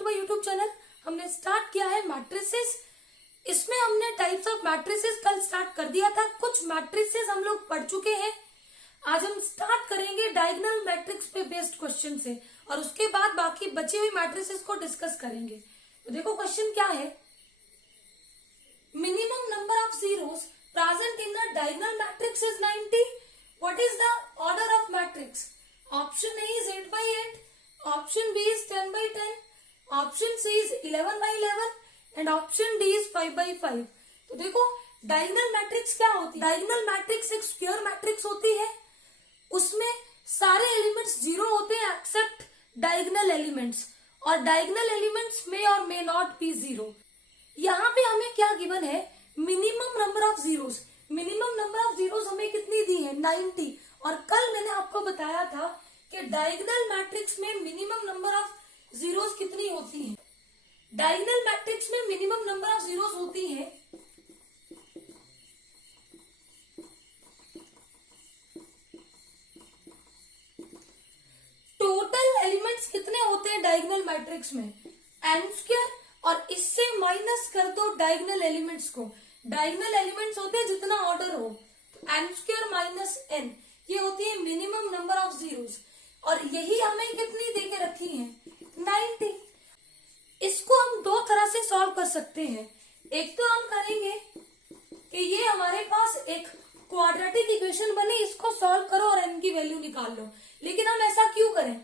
To my YouTube channel. हमने start किया है मैट्रिसेस। इसमें हमने टाइप्स ऑफ मैट्रिसेस कल स्टार्ट कर दिया था। कुछ मैट्रिसेस हम लोग पढ़ चुके हैं। आज हम स्टार्ट करेंगे डायगोनल मैट्रिक्स पे बेस्ड क्वेश्चन से और उसके बाद बाकी बची हुई मैट्रिसेस को डिस्कस करेंगे। तो देखो क्वेश्चन क्या है। Minimum number of zeros present in the diagonal matrix is 90. What is the order of matrix? Option A is 8 by 8, option B is 10 by 10, option C is 11 by 11 and option D is 5 by 5. तो देखो diagonal matrix क्या होती है? Diagonal matrix एक square matrix होती है। उसमें सारे एलिमेंट्स जीरो होते हैं एक्सेप्ट डायगोनल एलिमेंट्स, और डायगोनल एलिमेंट्स में और मे नॉट बी जीरो। यहाँ पे हमें क्या गिवन है? Minimum number of zeros. Minimum number of zeros हमें कितनी दी है? 90। और कल मैंने आपको बताया था कि डायगोनल मैट्रिक्स में मिनिमम नंबर ऑफ जीरोस कितनी होती है। डायगोनल मैट्रिक्स में मिनिमम नंबर ऑफ जीरोस होती है टोटल एलिमेंट्स कितने होते हैं डायगोनल मैट्रिक्स में? n स्क्वायर, और इससे माइनस कर दो डायगोनल एलिमेंट्स को। डायगोनल एलिमेंट्स होते हैं जितना ऑर्डर हो, तो n स्क्वायर माइनस n, ये होती है मिनिमम नंबर ऑफ जीरोस। और यही हमें कितनी देके रखी है? 90। इसको हम दो तरह से सॉल्व कर सकते हैं। एक तो हम करेंगे कि ये हमारे पास एक क्वाड्रेटिक इक्वेशन बनी, इसको सॉल्व करो और n की वैल्यू निकाल लो। लेकिन हम ऐसा क्यों करें?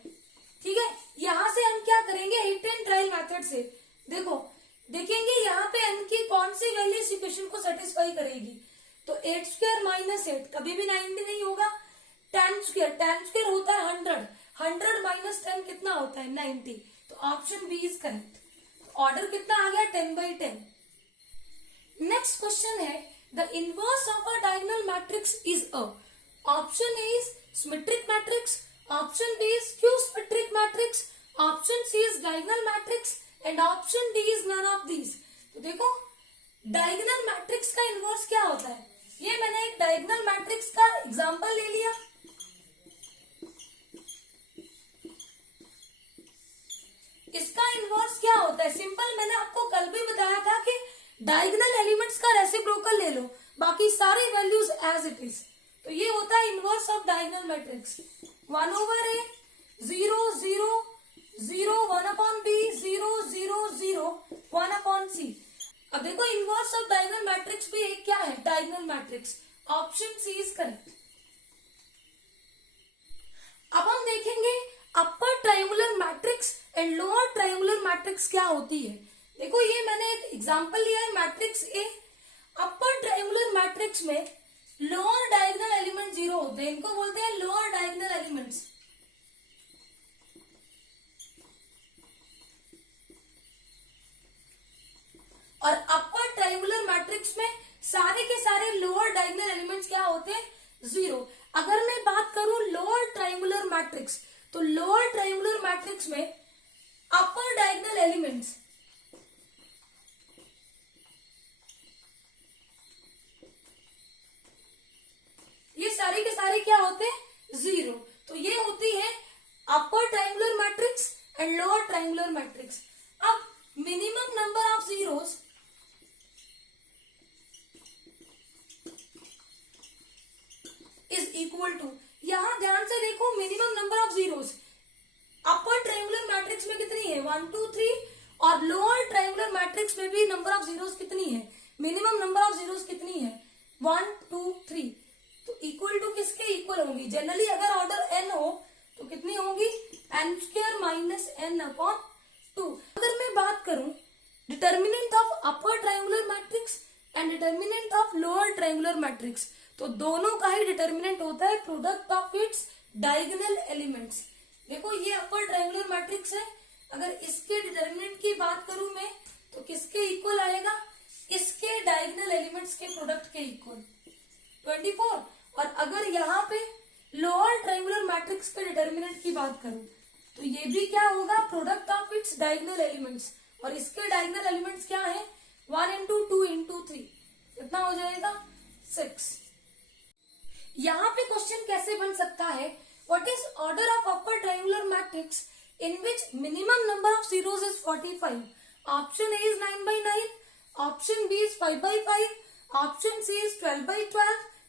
ठीक है, यहां से हम क्या करेंगे? हिट एंड ट्रायल मेथड से देखो देखेंगे यहाँ पे n की कौन सी वैल्यू इस इक्वेशन को सेटिस्फाई करेगी। तो 8 स्क्वायर माइनस 8 कभी भी 90 नहीं होगा। 10 स्क्वायर होता है 100, 100 माइनस 10 कितना होता है? 90। तो option B is correct. Order कितना आ गया? 10 by 10। नेक्स्ट क्वेश्चन है the inverse of a diagonal matrix is a. Option A is symmetric matrix, option B is skew symmetric matrix, option C is diagonal matrix and option D is none of these. तो देखो diagonal matrix का inverse क्या होता है? ये मैंने एक diagonal matrix का एग्जांपल ले लिया। इसका इनवर्स क्या होता है? सिंपल, मैंने आपको कल भी बताया था कि डायगोनल एलिमेंट्स का रेसिप्रोकल ले लो, बाकी सारी वैल्यूज एज इट इज। तो ये होता है inverse of diagonal matrix. 1/a, 0 0 0, 1/b, 0 0 0, 1/c। अब देखो इनवर्स ऑफ डायगोनल मैट्रिक्स भी एक क्या है? Diagonal matrix. Option C is correct. अब हम देखेंगे upper triangular matrix and lower triangular matrix क्या होती है। देखो ये मैंने एक एग्जांपल लिया है matrix A. Upper triangular matrix में लोअर डायगोनल एलिमेंट जीरो होते हैं, इनको बोलते हैं लोअर डायगोनल एलिमेंट्स। और अपर ट्रायंगुलर मैट्रिक्स में सारे के सारे लोअर डायगोनल एलिमेंट्स क्या होते हैं? जीरो। अगर मैं बात करूं लोअर ट्रायंगुलर मैट्रिक्स, तो लोअर ट्रायंगुलर मैट्रिक्स में अपर डायगोनल एलिमेंट्स ये सारे के सारे क्या होते हैं? जीरो। तो ये होती है upper triangular matrix and lower triangular matrix. अब minimum number of zeros is equal to, यहां ध्यान से देखो minimum number of zeros upper triangular matrix में कितनी है? 1 2 3, और लोअर ट्रायंगुलर मैट्रिक्स में भी नंबर ऑफ जीरोस कितनी है? मिनिमम नंबर ऑफ जीरोस कितनी है? 1 2 3। तो इक्वल टू किसके इक्वल होंगी? जनरली अगर ऑर्डर n हो तो कितनी होंगी? n square minus n/2। अगर मैं बात करूं determinant of upper triangular matrix and determinant of lower triangular matrix, तो दोनों का ही डिटर्मिनेंट होता है product of its diagonal elements. देखो ये अपर ट्रायंगुलर मैट्रिक्स है, अगर इसके डिटर्मिनेंट की बात करूं मैं तो किसके इक्वल आएगा? इसके डायगोनल एलिमेंट्स के प्रोडक्ट के इक्वल 24। और अगर यहाँ पे लोअर ट्रायंगुलर मैट्रिक्स के डिटर्मिनेंट की बात करूं तो ये भी क्या होगा? Product of its diagonal elements, और इसके डायगोनल एलिमेंट्स क्या है? 1 into 2 into 3, कितना हो जाएगा? 6। यहाँ पे क्वेश्चन कैसे बन सकता है? What is order of upper triangular matrix in which minimum number of zeros is 45. Option A is 9 by 9, option B is 5 by 5, option C is 12 by 12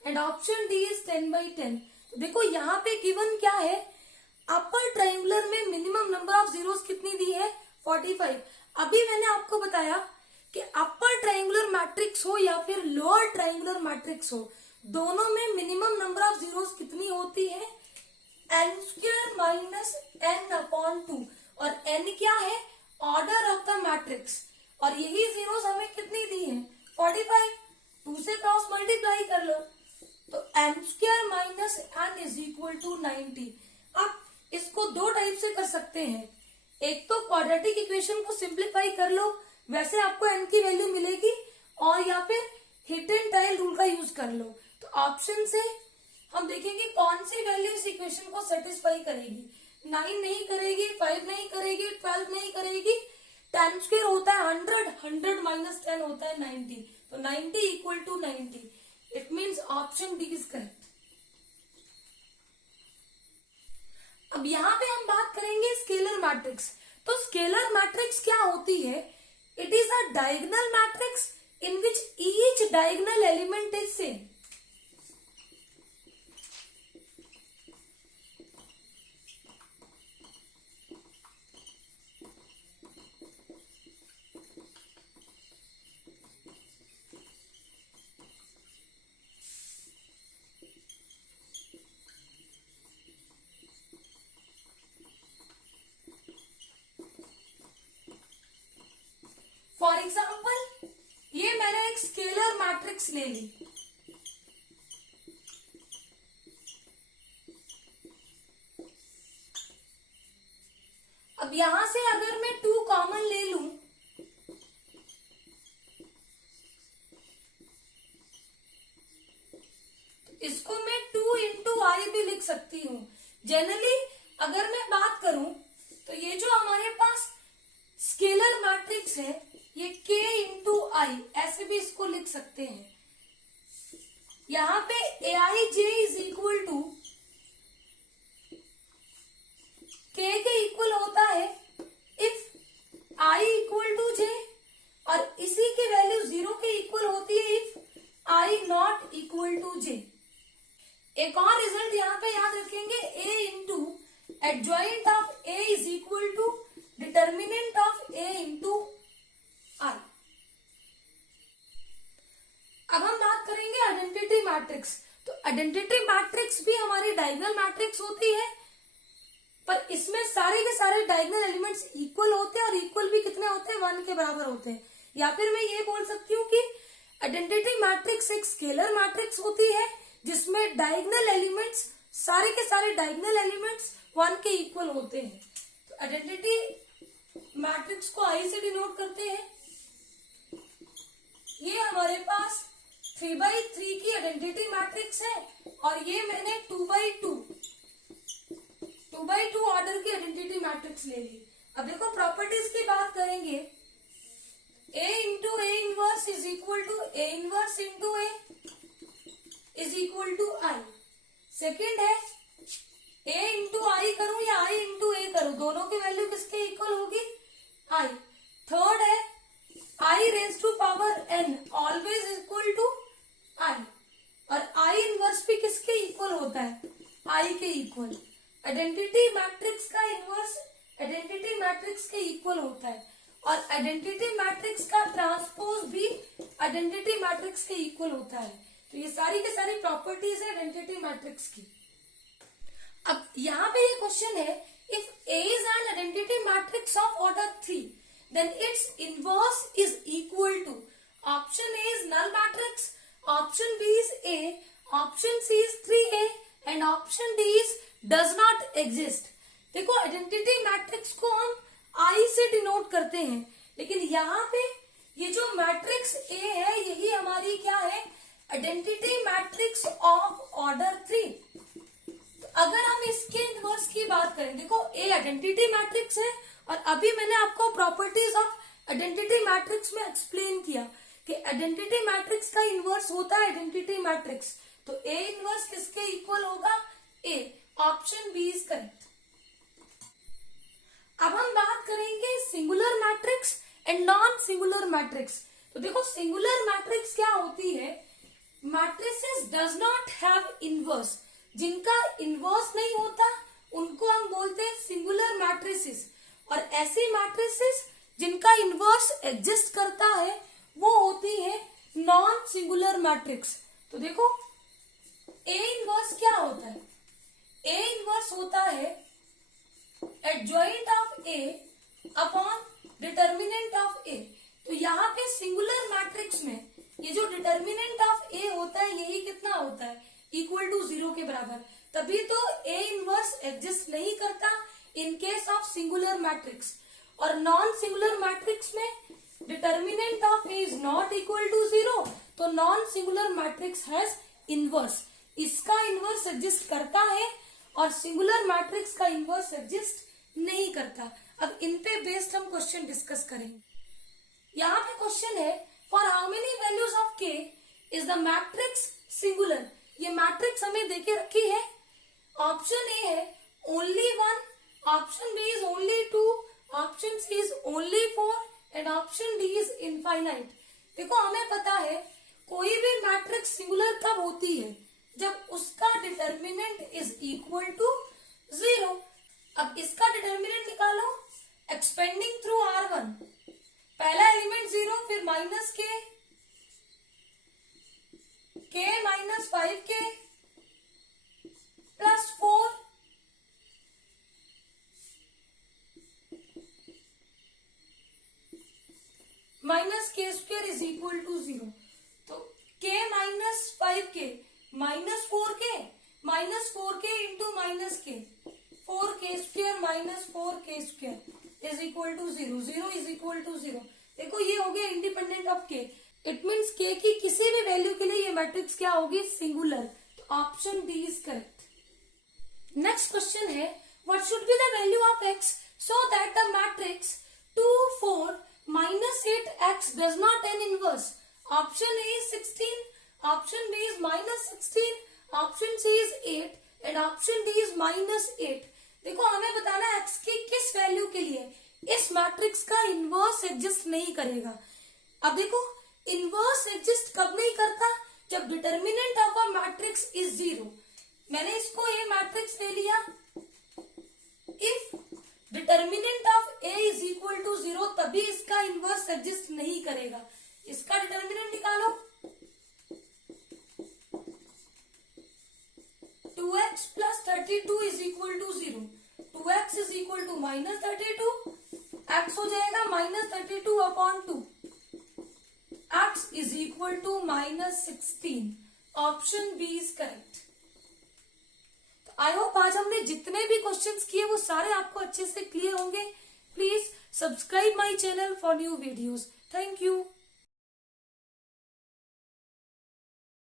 and option D is 10 by 10. तो देखो यहाँ पे given क्या है, upper triangular में minimum number of zeros कितनी दी है 45. अभी मैंने आपको बताया कि अपर ट्रायंगुलर मैट्रिक्स हो या फिर लोअर ट्रायंगुलर मैट्रिक्स हो, दोनों में मिनिमम नंबर ऑफ जीरोस कितनी होती है n square minus n upon 2. और n क्या है, ऑर्डर ऑफ द मैट्रिक्स, और यही जीरोस हमें कितनी दी है 45. 2 से क्रॉस मल्टीप्लाई कर लो तो n square minus n is equal to 90. अब इसको दो टाइप से कर सकते हैं, एक तो क्वाड्रेटिक इक्वेशन को सिंप्लीफाई कर लो, वैसे आपको n की वैल्यू मिलेगी, और या फिर हिट एंड टाइल रूल का यूज कर लो. तो ऑप्शन से हम देखेंगे कौन सी वैल्यू इस इक्वेशन को सेटिस्फाई करेगी. 9 नहीं करेगी, 5 नहीं करेगी, 12 नहीं करेगी. 10 स्क्वायर होता है 100, 100 माइनस 10 होता है 90. तो 90 equal to 90. It means option D is correct. अब यहाँ पे हम बात करेंगे स्केलर मैट्रिक्स. तो स्केलर मैट्रिक्स क्या होती है, it is a diagonal matrix in which each diagonal element is same. For example ये मैंने एक स्केलर मैट्रिक्स ले ली. अब यहां से अगर मैं 2 कॉमन ले लूं तो इसको मैं 2 इंटू आई भी लिख सकती हूं. जनरली अगर मैं बात करूं तो ये जो हमारे पास स्केलर मैट्रिक्स है ये k इंटू आई ऐसे भी इसको लिख सकते हैं. यहाँ पे A I J is equal to k के इक्वल होता है if i equal to j, और इसी की वैल्यू 0 के इक्वल होती है if i not equal to j. एक और रिजल्ट यहाँ पे याद रखेंगे, a into adjoint of a is equal to determinant of a into I. अब हम बात करेंगे आइडेंटिटी मैट्रिक्स. तो आइडेंटिटी मैट्रिक्स भी हमारी डायगोनल मैट्रिक्स होती है, पर इसमें सारे के सारे डायगोनल एलिमेंट्स इक्वल होते हैं, और इक्वल भी कितने होते हैं 1 के बराबर होते हैं. या फिर मैं ये बोल सकती हूँ कि आइडेंटिटी मैट्रिक्स एक स्केलर मैट्रिक्स होती है जिसमें डायगोनल एलिमेंट्स, सारे के सारे डायगोनल एलिमेंट्स 1 के इक्वल होते हैं. तो आइडेंटिटी मैट्रिक्स को आई से डिनोट करते हैं. ये हमारे पास 3x3 की आइडेंटिटी मैट्रिक्स है, और ये मैंने 2x2 ऑर्डर की आइडेंटिटी मैट्रिक्स ले ली. अब देखो प्रॉपर्टीज की बात करेंगे, A into A inverse is equal to A inverse into A is equal to I. Second है A इंटू आई करूं या I इंटू ए करूं, दोनों की वैल्यू किसके इक्वल होगी I. थर्ड है I raise to power n always equal to I, और I इनवर्स भी किसके इक्वल होता है I के इक्वल. आइडेंटिटी मैट्रिक्स का इनवर्स आइडेंटिटी मैट्रिक्स के इक्वल होता है, और आइडेंटिटी मैट्रिक्स का ट्रांसपोज भी आइडेंटिटी मैट्रिक्स के इक्वल होता है. तो ये सारी के सारी प्रॉपर्टीज है आइडेंटिटी मैट्रिक्स की. अब यहाँ पे ये क्वेश्चन है, if A is an identity matrix of order 3, then its inverse is equal to, option A is null matrix, option B is A, option C is 3A and option D is does not exist. देखो identity matrix को हम I से denote करते हैं, लेकिन यहाँ पे ये जो मैट्रिक्स A है यही हमारी क्या है आइडेंटिटी मैट्रिक्स ऑफ ऑर्डर 3. अगर हम इसके इनवर्स की बात करें, देखो A आइडेंटिटी मैट्रिक्स है, और अभी मैंने आपको प्रॉपर्टीज ऑफ आइडेंटिटी मैट्रिक्स में एक्सप्लेन किया कि आइडेंटिटी मैट्रिक्स का इनवर्स होता है आइडेंटिटी मैट्रिक्स. तो A इनवर्स किसके इक्वल होगा A. Option B is correct. अब हम बात करेंगे singular matrix and non singular matrix. तो देखो सिंगुलर मैट्रिक्स क्या होती है, matrices does not have inverse, जिनका इनवर्स नहीं होता उनको हम बोलते हैं सिंगुलर मैट्रिसेस, और ऐसी मैट्रिसेस जिनका इनवर्स एग्जिस्ट करता है वो होती है नॉन सिंगुलर मैट्रिक्स। तो देखो ए इनवर्स क्या होता है, ए इनवर्स होता है adjoint of A upon determinant of A. तो यहाँ पे सिंगुलर मैट्रिक्स में ये जो डिटर्मिनेंट ऑफ ए होता है यही कितना होता है, इक्वल टू 0 के बराबर, तभी तो ए इनवर्स एग्जिस्ट नहीं करता in case of singular matrix. और नॉन सिंगुलर मैट्रिक्स में determinant of A is not equal to 0, तो non singular matrix has inverse, इसका इनवर्स एग्जिस्ट करता है और सिंगुलर मैट्रिक्स का इनवर्स एग्जिस्ट नहीं करता। अब इन पे बेस्ड हम क्वेश्चन डिस्कस करेंगे। यहाँ पे क्वेश्चन है for how many values of K is the matrix singular. ये मैट्रिक्स हमें देके रखी है, ऑप्शन ए है only 1, option B is only 2, option C is only 4 and option D is infinite. देखो हमें पता है कोई भी मैट्रिक्स सिंगुलर कब होती है, जब उसका डिटर्मिनेंट इज इक्वल टू 0। अब इसका डिटर्मिनेंट निकालो, एक्सपेंडिंग थ्रू R1, पहला एलिमेंट 0, फिर minus k minus 5k plus 4 minus k square is equal to 0। तो k minus 5k minus 4k minus 4k into minus k 4k square minus 4k square is equal to 0, 0 is equal to 0। देखो ये हो गया independent of k, it means k की किसी भी value के लिए ये मैट्रिक्स क्या होगी, सिंगुलर। तो option D is correct. Next question है what should be the value of x so that the matrix 2 4 minus 8x does not an inverse। Option A is 16, option B is minus 16, option C is 8 and option D is minus 8। देखो हमें बताना है x की किस value के लिए इस matrix का इनवर्स एग्जिस्ट नहीं करेगा। अब देखो इनवर्स एग्जिस्ट कब नहीं करता, जब determinant of a matrix is 0। मैंने इसको ये मैट्रिक्स ले लिया, if determinant of A is equal to 0 तभी इसका इनवर्स एग्जिस्ट नहीं करेगा। इसका डिटर्मिनेंट निकालो, 2x plus 32 is equal to 0, 2x is equal to minus 32, x हो जाएगा minus 32 upon 2, x is equal to minus 16। Option B is correct. I hope आज हमने जितने भी क्वेश्चंस किए वो सारे आपको अच्छे से क्लियर होंगे। Please subscribe my channel for new videos. Thank you.